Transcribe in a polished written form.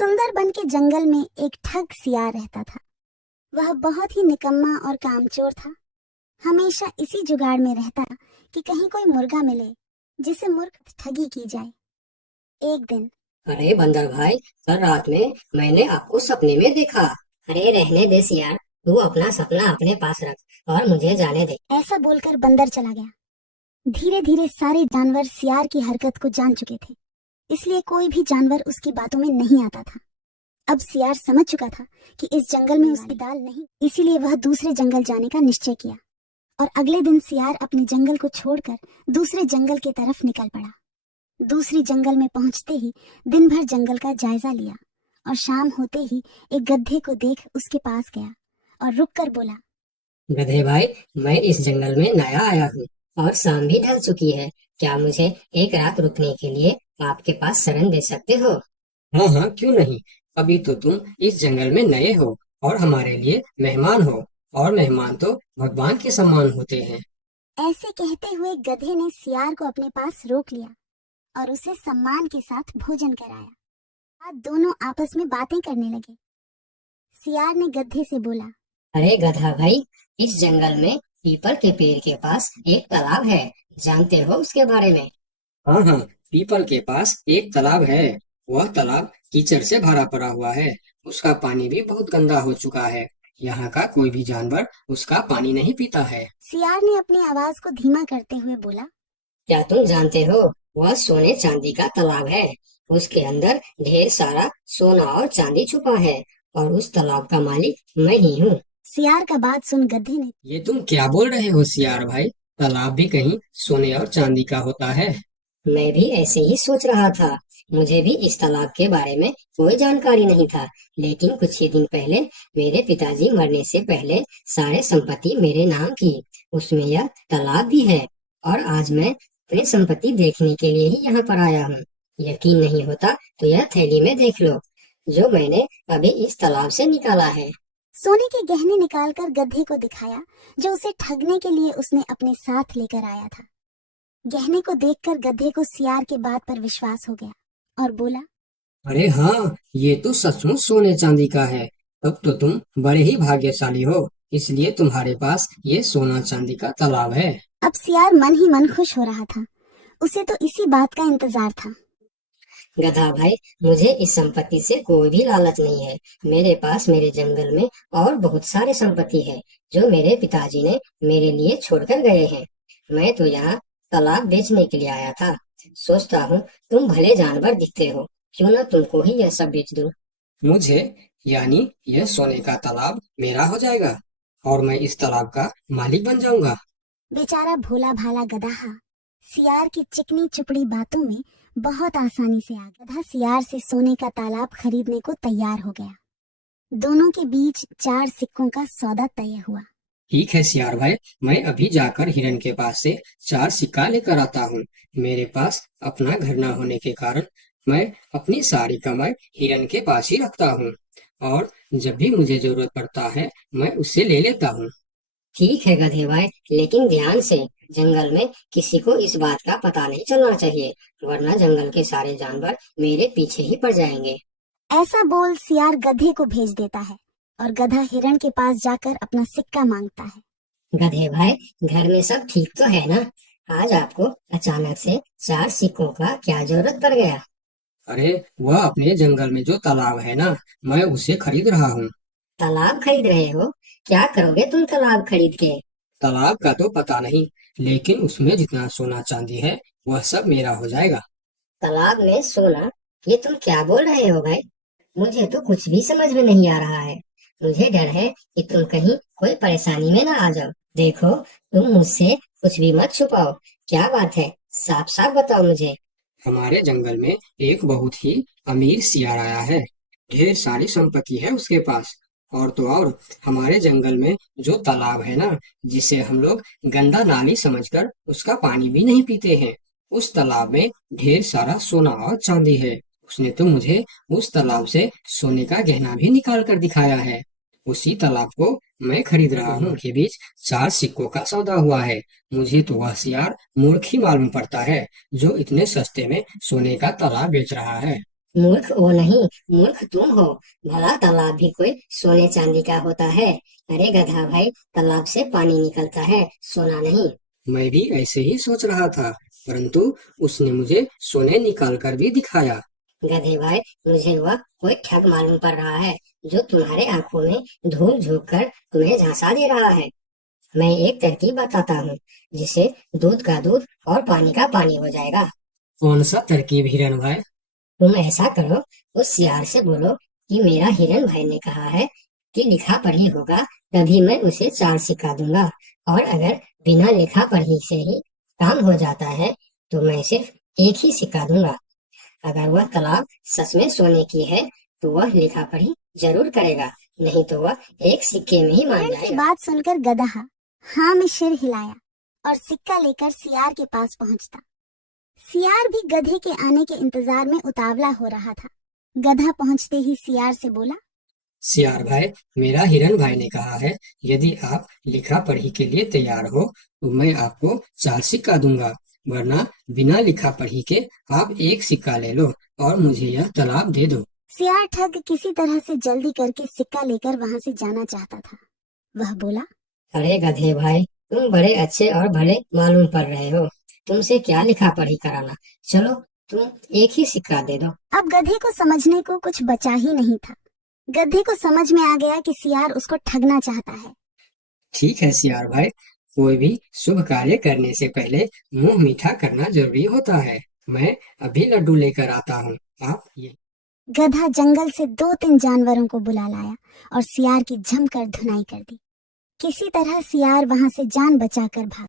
सुंदर बन के जंगल में एक ठग सियार रहता था। वह बहुत ही निकम्मा और कामचोर था। हमेशा इसी जुगाड़ में रहता कि कहीं कोई मुर्गा मिले जिसे मूर्ख ठगी की जाए। एक दिन अरे बंदर भाई, कल रात में मैंने आपको सपने में देखा। अरे रहने दे सियार, तू अपना सपना अपने पास रख और मुझे जाने दे। ऐसा बोलकर बंदर चला गया। धीरे धीरे सारे जानवर सियार की हरकत को जान चुके थे, इसलिए कोई भी जानवर उसकी बातों में नहीं आता था। अब सियार समझ चुका था कि इस जंगल में उसकी दाल नहीं, इसीलिए वह दूसरे जंगल जाने का निश्चय किया और अगले दिन सियार अपने जंगल को छोड़कर दूसरे जंगल की तरफ निकल पड़ा। दूसरी जंगल में पहुंचते ही दिन भर जंगल का जायजा लिया और शाम होते ही एक गधे को देख उसके पास गया और रुककर बोला, गधे भाई, मैं इस जंगल में नया आया हूँ और शाम भी ढल चुकी है। क्या मुझे एक रात रुकने के लिए आपके पास शरण दे सकते हो? हाँ हाँ, क्यों नहीं। अभी तो तुम इस जंगल में नए हो और हमारे लिए मेहमान हो, और मेहमान तो भगवान के समान होते हैं। ऐसे कहते हुए गधे ने सियार को अपने पास रोक लिया और उसे सम्मान के साथ भोजन कराया। आज दोनों आपस में बातें करने लगे। सियार ने गधे से बोला, अरे गधा भाई, इस जंगल में पीपल के पेड़ के पास एक तालाब है, जानते हो उसके बारे में? हाँ हाँ, पीपल के पास एक तालाब है। वह तालाब कीचड़ से भरा पड़ा हुआ है। उसका पानी भी बहुत गंदा हो चुका है। यहाँ का कोई भी जानवर उसका पानी नहीं पीता है। सियार ने अपनी आवाज को धीमा करते हुए बोला, क्या तुम जानते हो, वह सोने चांदी का तालाब है। उसके अंदर ढेर सारा सोना और चांदी छुपा है और उस तालाब का मालिक मैं ही हूँ। सियार का बात सुन गधे ने, ये तुम क्या बोल रहे हो सियार भाई? तालाब भी कहीं सोने और चांदी का होता है? मैं भी ऐसे ही सोच रहा था। मुझे भी इस तालाब के बारे में कोई जानकारी नहीं था, लेकिन कुछ ही दिन पहले मेरे पिताजी मरने से पहले सारे संपत्ति मेरे नाम की, उसमें यह तालाब भी है। और आज मैं अपनी संपत्ति देखने के लिए ही यहाँ पर आया हूँ। यकीन नहीं होता तो यह थैली में देख लो, जो मैंने अभी इस तालाब से निकाला है। सोने के गहने निकालकर गधे को दिखाया, जो उसे ठगने के लिए उसने अपने साथ लेकर आया था। गहने को देखकर गधे को सियार के बात पर विश्वास हो गया और बोला, अरे हाँ, ये तो सचमुच सोने चांदी का है। तब तो तुम बड़े ही भाग्यशाली हो, इसलिए तुम्हारे पास ये सोना चांदी का तालाब है। अब सियार मन ही मन खुश हो रहा था। उसे तो इसी बात का इंतजार था। गधा भाई, मुझे इस संपत्ति से कोई भी लालच नहीं है। मेरे पास मेरे जंगल में और बहुत सारे संपत्ति है, जो मेरे पिताजी ने मेरे लिए छोड़कर गए हैं। मैं तो यहाँ तालाब बेचने के लिए आया था। सोचता हूँ तुम भले जानवर दिखते हो, क्यों ना तुमको ही यह सब बेच दूं। मुझे, यानी यह सोने का तालाब मेरा हो जाएगा और मैं इस तालाब का मालिक बन जाऊंगा। बेचारा भोला भाला गधा सियार की चिकनी चुपड़ी बातों में बहुत आसानी से आ गया। गधा सियार से सोने का तालाब खरीदने को तैयार हो गया। दोनों के बीच 4 सिक्कों का सौदा तय हुआ। ठीक है सियार भाई, मैं अभी जाकर हिरन के पास से 4 सिक्का लेकर आता हूँ। मेरे पास अपना घर न होने के कारण मैं अपनी सारी कमाई हिरन के पास ही रखता हूँ, और जब भी मुझे जरूरत पड़ता है मैं उससे ले लेता हूँ। ठीक है गधे भाई, लेकिन ध्यान से, जंगल में किसी को इस बात का पता नहीं चलना चाहिए, वरना जंगल के सारे जानवर मेरे पीछे ही पड़ जाएंगे। ऐसा बोल सियार गधे को भेज देता है और गधा हिरण के पास जाकर अपना सिक्का मांगता है। गधे भाई, घर में सब ठीक तो है ना? आज आपको अचानक से 4 सिक्कों का क्या जरूरत पड़ गया? अरे वह अपने जंगल में जो तालाब है ना, मैं उसे खरीद रहा हूँ। तालाब खरीद रहे हो? क्या करोगे तुम तालाब खरीद के? तालाब का तो पता नहीं, लेकिन उसमें जितना सोना चांदी है वह सब मेरा हो जाएगा। तालाब में सोना? ये तुम क्या बोल रहे हो भाई? मुझे तो कुछ भी समझ में नहीं आ रहा है। मुझे डर है कि तुम कहीं कोई परेशानी में ना आ जाओ। देखो, तुम मुझसे कुछ भी मत छुपाओ। क्या बात है, साफ साफ बताओ मुझे। हमारे जंगल में एक बहुत ही अमीर सियार आया है। ढेर सारी संपत्ति है उसके पास। और तो और, हमारे जंगल में जो तालाब है ना, जिसे हम लोग गंदा नाली समझकर उसका पानी भी नहीं पीते हैं, उस तालाब में ढेर सारा सोना और चांदी है। उसने तो मुझे उस तालाब से सोने का गहना भी निकाल कर दिखाया है। उसी तालाब को मैं खरीद रहा हूँ। के बीच 4 सिक्कों का सौदा हुआ है। मुझे तो वह सियार मूर्ख ही मालूम पड़ता है, जो इतने सस्ते में सोने का तालाब बेच रहा है। मूर्ख वो नहीं, मूर्ख तुम हो। भला तालाब भी कोई सोने चांदी का होता है? अरे गधा भाई, तालाब से पानी निकलता है, सोना नहीं। मैं भी ऐसे ही सोच रहा था, परंतु उसने मुझे सोने निकाल कर भी दिखाया। गधे भाई, मुझे वह कोई ठग मालूम पड़ रहा है, जो तुम्हारे आंखों में धूल झोंक कर तुम्हें झांसा दे रहा है। मैं एक तरकीब बताता हूँ, जिससे दूध का दूध और पानी का पानी हो जाएगा। कौन सा तरकीब हिरन भाई? तुम ऐसा करो, उस सियार से बोलो कि मेरा हिरन भाई ने कहा है कि लिखा पढ़ी होगा तभी मैं उसे 4 सिक्का दूंगा, और अगर बिना लिखा पढ़ी से ही काम हो जाता है तो मैं सिर्फ एक ही सिक्का दूंगा। अगर वह तालाब सच में सोने की है तो वह लिखा पढ़ी जरूर करेगा, नहीं तो वह एक सिक्के में ही मान हिरण की जाएगा। बात सुनकर गधा हाँ में सिर हिलाया और सिक्का लेकर सियार के पास पहुंचता। सियार भी गधे के आने के इंतजार में उतावला हो रहा था। गधा पहुंचते ही सियार से बोला, सियार भाई, मेरा हिरन भाई ने कहा है, यदि आप लिखा पढ़ी के लिए तैयार हो तो मैं आपको 4 सिक्का दूंगा, वरना बिना लिखा पढ़ी के आप एक सिक्का ले लो और मुझे यह तालाब दे दो। सियार ठग किसी तरह से जल्दी करके सिक्का लेकर वहां से जाना चाहता था। वह बोला, अरे गधे भाई, तुम बड़े अच्छे और भले मालूम पड़ रहे हो, तुमसे क्या लिखा पढ़ी कराना। चलो, तुम एक ही सिक्का दे दो। अब गधे को समझने को कुछ बचा ही नहीं था। गधे को समझ में आ गया कि सियार उसको ठगना चाहता है। ठीक है सियार भाई, कोई भी शुभ कार्य करने से पहले मुंह मीठा करना जरूरी होता है। मैं अभी लड्डू लेकर आता हूँ, आप ये। गधा जंगल से 2-3 जानवरों को बुला लाया और सियार की जमकर धुनाई कर दी। किसी तरह सियार वहां से जान बचाकर भागा।